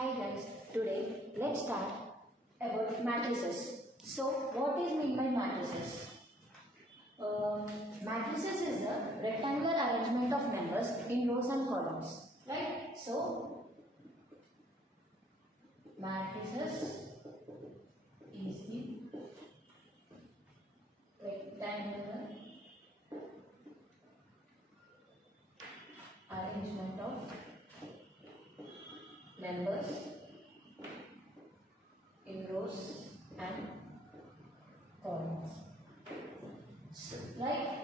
Hi guys, today let's start about matrices. So what is meant by matrices? Matrices is a rectangular arrangement of numbers in rows and columns, right? So matrices is the rectangular arrangement of numbers in rows and columns.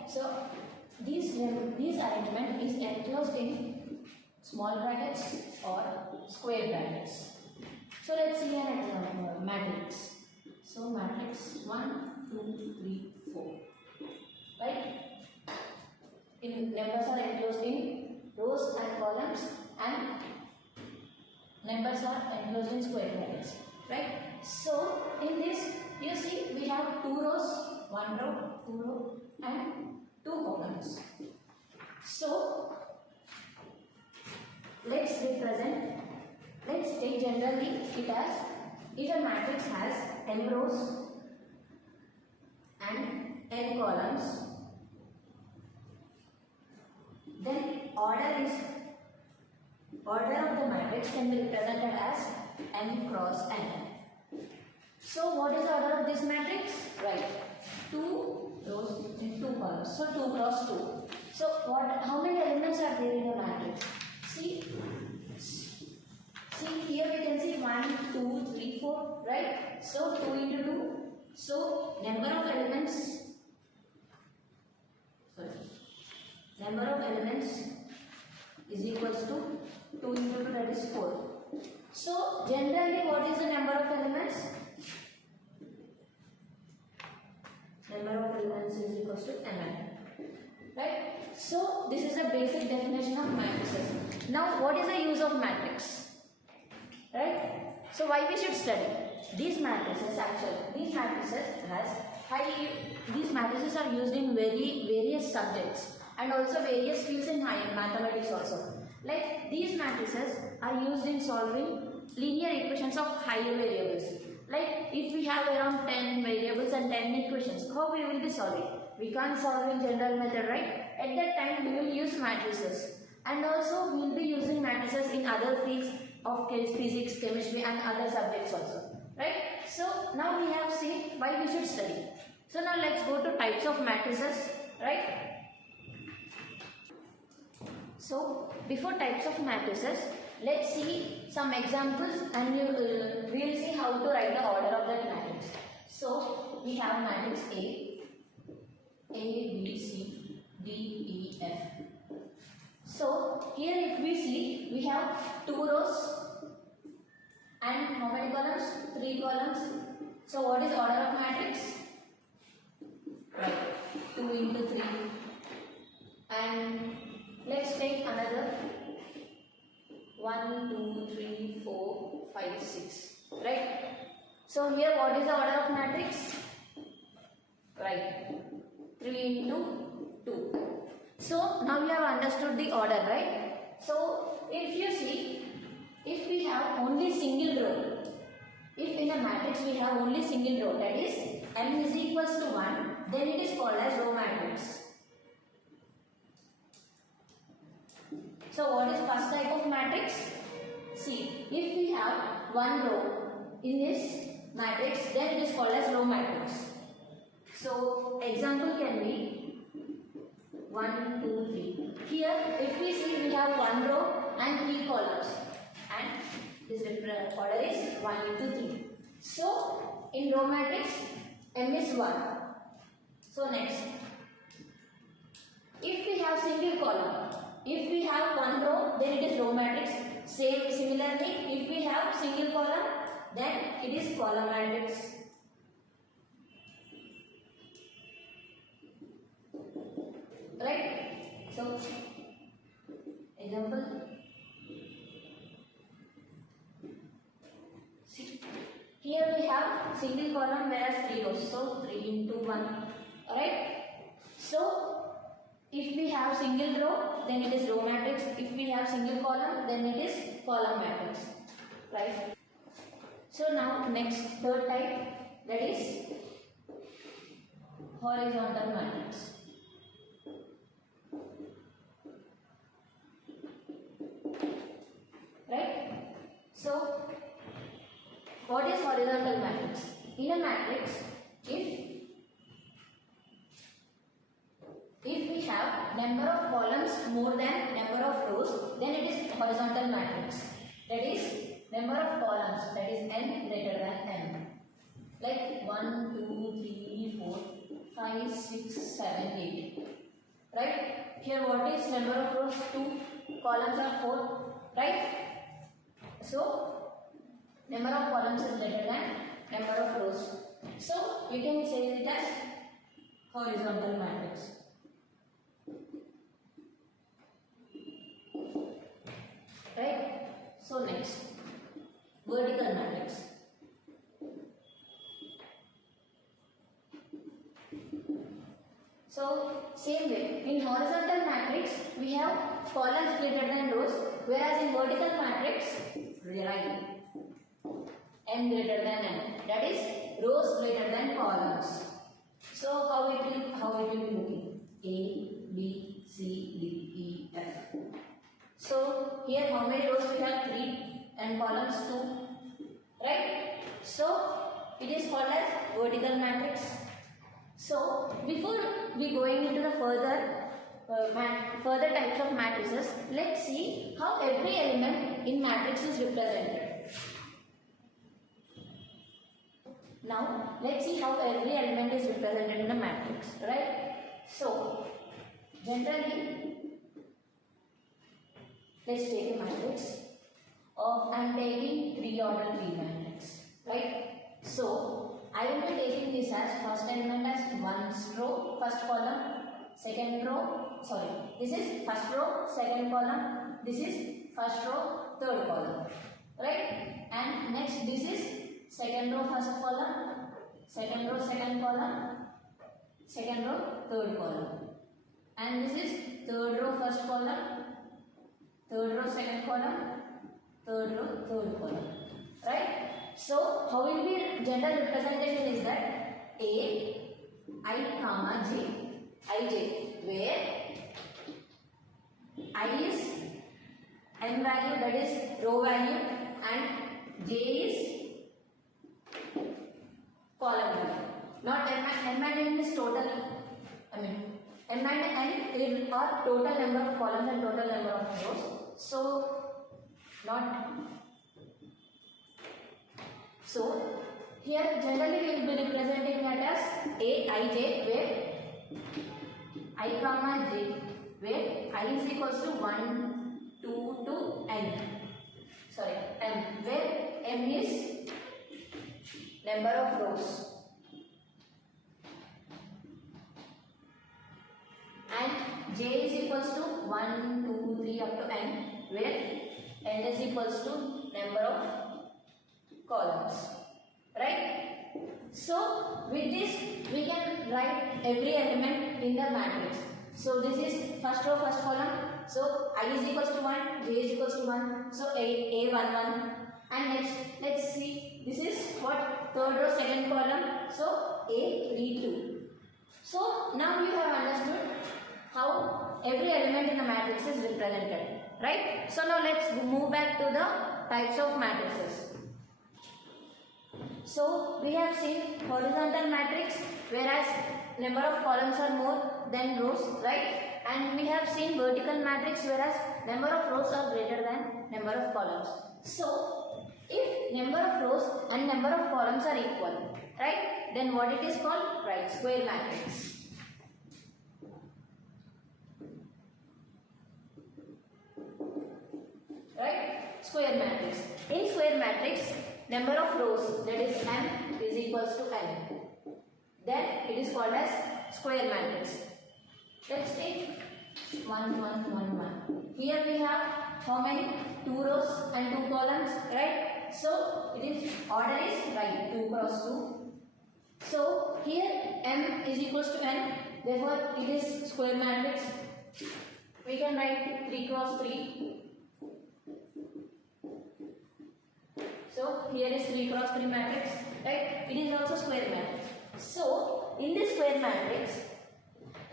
So this arrangement is enclosed in small brackets or square brackets. So let's see an example matrix. So matrix 1, 2, 3, 4. Right? Numbers are enclosed in rows and columns, and numbers are enclosed in square brackets, right? So in this you see we have two rows, one row, two row and two columns. So let's take generally it as, if a matrix has n rows and n columns, then order of the matrix can be represented as n cross n. So what is the order of this matrix? Right, 2 rows and 2 columns. So 2 cross 2. So how many elements are there in the matrix? See here we can see 1, 2, 3, 4, right? So 2 into 2. So number of elements is equals to 2 into 2, that is 4. So generally what is the number of elements? Number of elements is equals to mn. Right? So this is the basic definition of matrices. Now what is the use of matrix? Right? So why we should study? These matrices are used in various subjects and also various fields in higher mathematics also. Like these matrices are used in solving linear equations of higher variables. Like if we have around 10 variables and 10 equations, how we will be solving? We can't solve in general method, right? At that time we will use matrices. And also we will be using matrices in other fields of physics, chemistry and other subjects also. Right? So now we have seen why we should study. So now let's go to types of matrices, right? So before types of matrices, let's see some examples and we will see how to write the order of that matrix. So we have matrix A, B, C, D, E, F. So here if we see, we have 2 rows and how many columns? 3 columns. So what is order of matrix? Right, 2 into 3. And let's take another 1, 2, 3, 4, 5, 6. Right? So here what is the order of matrix? Right, 3 into 2. So now you have understood the order, right? So if you see, if we have only single row, if in a matrix we have only single row, that is m is equals to 1, then it is called as row matrix. So what is first type of matrix? See, if we have one row in this matrix, then it is called as row matrix. So example can be 1, 2, 3. Here if we see we have one row and 3 columns, and this order is 1 into 3. So in row matrix m is 1. So next, if we have single column, if we have one row, then it is row matrix. Similarly, if we have single column, then it is column matrix. Right? So, example. See, here we have single column whereas 3 rows. So 3 into 1. Alright? So if we have single row, then it is row matrix. If we have single column, then it is column matrix. right? So now next third type, that is horizontal matrix. Right? So what is horizontal matrix? In a matrix, if we have number of columns more than number of rows, then it is horizontal matrix. That is number of columns, that is n greater than m. Like 1, 2, 3, 4, 5, 6, 7, 8. Right? Here what is number of rows? 2. Columns are 4. Right? So number of columns is greater than number of rows. So you can say it as horizontal matrix. Right? So next, vertical matrix. So same way, in horizontal matrix we have columns greater than rows, whereas in vertical matrix, right, m greater than n, that is rows greater than columns. So how it will be looking? A, B, C, D, E, F. So here how many rows we have? 3 and columns 2, right? So it is called as vertical matrix. So before we going into the further types of matrices, let's see how every element in matrix is represented. Now let's see how every element is represented in a matrix, right? So generally, let's take a matrix of, I am taking 3 order 3 matrix, right? So I will be taking this as first element as 1 row, first column, second row, sorry, this is first row, second column, this is first row, third column, right? And next this is second row, first column, second row, second column, second row, third column, and this is third row, first column, third row, second column, third row, third column, right? So how will be general representation is that A, I, comma, J, Ij, where I is n value, that is row value, and J is column value. Not n and n is total, I mean n and n are total number of columns and total number of rows. So here generally we will be representing that as A, I, J, where I, comma, J, where I is equals to 1, 2 to n. Sorry, m, where m is number of rows. And J is equals to 1, 2, 3 up to n, where n is equals to number of columns, right? So with this we can write every element in the matrix. So this is first row, first column. So I is equals to 1, J is equals to 1. So A 1 1. And next let's see, this is what, third row, second column. So A 3 2. So now you have understood how every element in the matrix is represented, right? So now let's move back to the types of matrices. So we have seen horizontal matrix, whereas number of columns are more than rows, right? And we have seen vertical matrix, whereas number of rows are greater than number of columns. So if number of rows and number of columns are equal, right, then what it is called? Right, square matrix. Right, square matrix. In square matrix, number of rows, that is m, is equals to n. Then it is called as square matrix. Let's take 1 1 1 1. Here we have how many? 2 rows and 2 columns, right? So it is order is right, 2 cross 2. So here m is equals to n. Therefore it is square matrix. We can write 3 cross 3. here is 3 cross 3 matrix, right? It is also square matrix. So in this square matrix,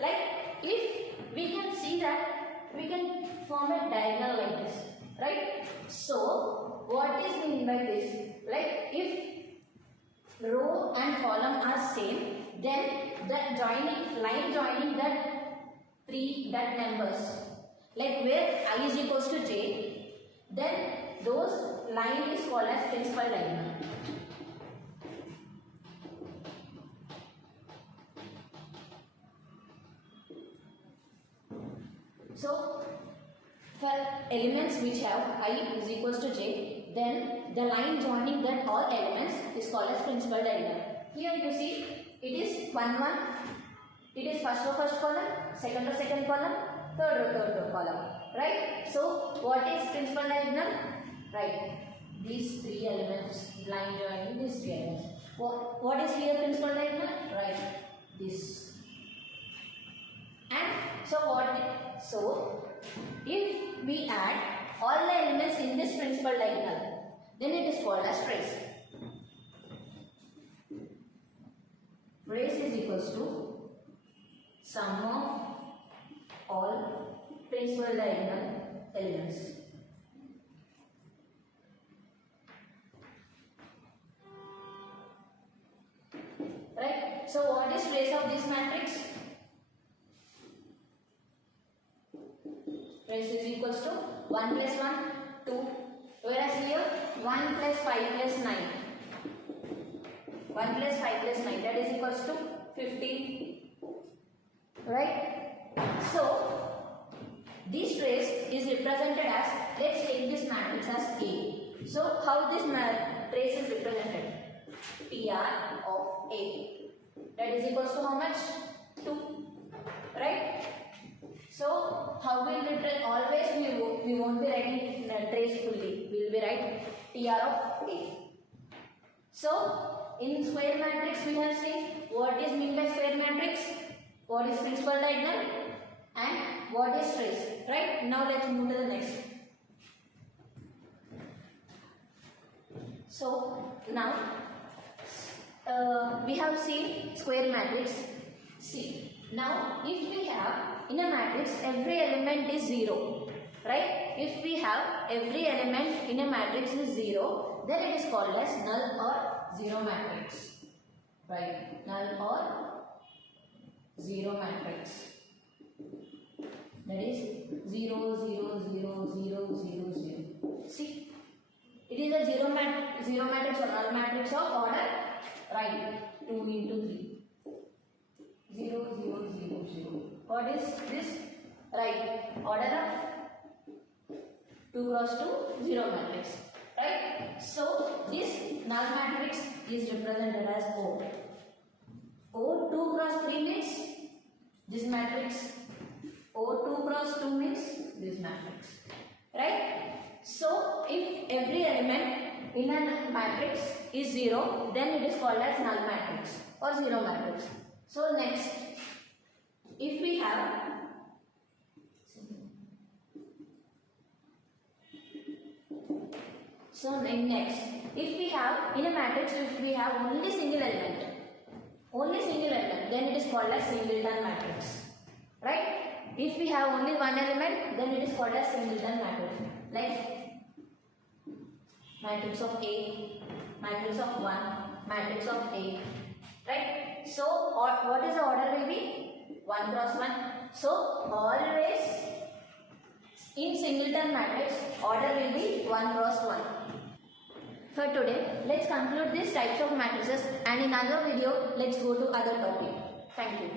like if we can see that we can form a diagonal like this, right? So what is mean by this? Like if row and column are same, then the line joining that numbers, like where I is equals to j, then those line is called as principal diagonal. So for elements which have I is equals to j, then the line joining that all elements is called as principal diagonal. Here you see it is 1 1. It is first row first column, second row second column, third row column, right? So what is principal diagonal? Right, these 3 elements, line joining these 3 elements. What is here principal diagonal? Right, this. And so if we add all the elements in this principal diagonal, then it is called as trace. Trace is equals to sum of all principal diagonal elements. Right? So what is trace of this matrix? Trace is equals to 1 plus 1, 2. Whereas here 1 plus 5 plus 9. 1 plus 5 plus 9, that is equals to 15. Right? So this trace is represented as, let's take this matrix as A. So how this trace is represented? TR of A. That is equals to how much? 2. Right? So how will we always we won't be writing trace fully. We will be writing TR of A. So in square matrix we have seen what is meant by square matrix, what is principal diagonal, and what is trace. Right? Now let's move to the next. So now we have seen square matrix. See, now if we have in a matrix every element is 0, right? If we have every element in a matrix is 0, then it is called as null or 0 matrix. Right? Null or 0 matrix. That is 0, 0, 0, 0, 0, 0. See, it is a 0 matrix or null matrix of order, right? 2 into 3. 0, 0, 0, 0. What is this? Right, order of 2 cross 2, 0 matrix. Right? So this null matrix is represented as O. O 2 cross 3 means this matrix. O 2 cross 2 means this matrix. Right? So if every element in a matrix is 0, then it is called as null matrix or 0 matrix. So next, if we have if we have in a matrix, if we have only single element, then it is called as singleton matrix. Right? If we have only one element, then it is called as singleton matrix. Like matrix of A, matrix of 1, matrix of A. Right? So what is the order will be? 1 cross 1. So always in singleton matrix, order will be 1 cross 1. For today, let's conclude these types of matrices, and in another video, let's go to other topic. Thank you.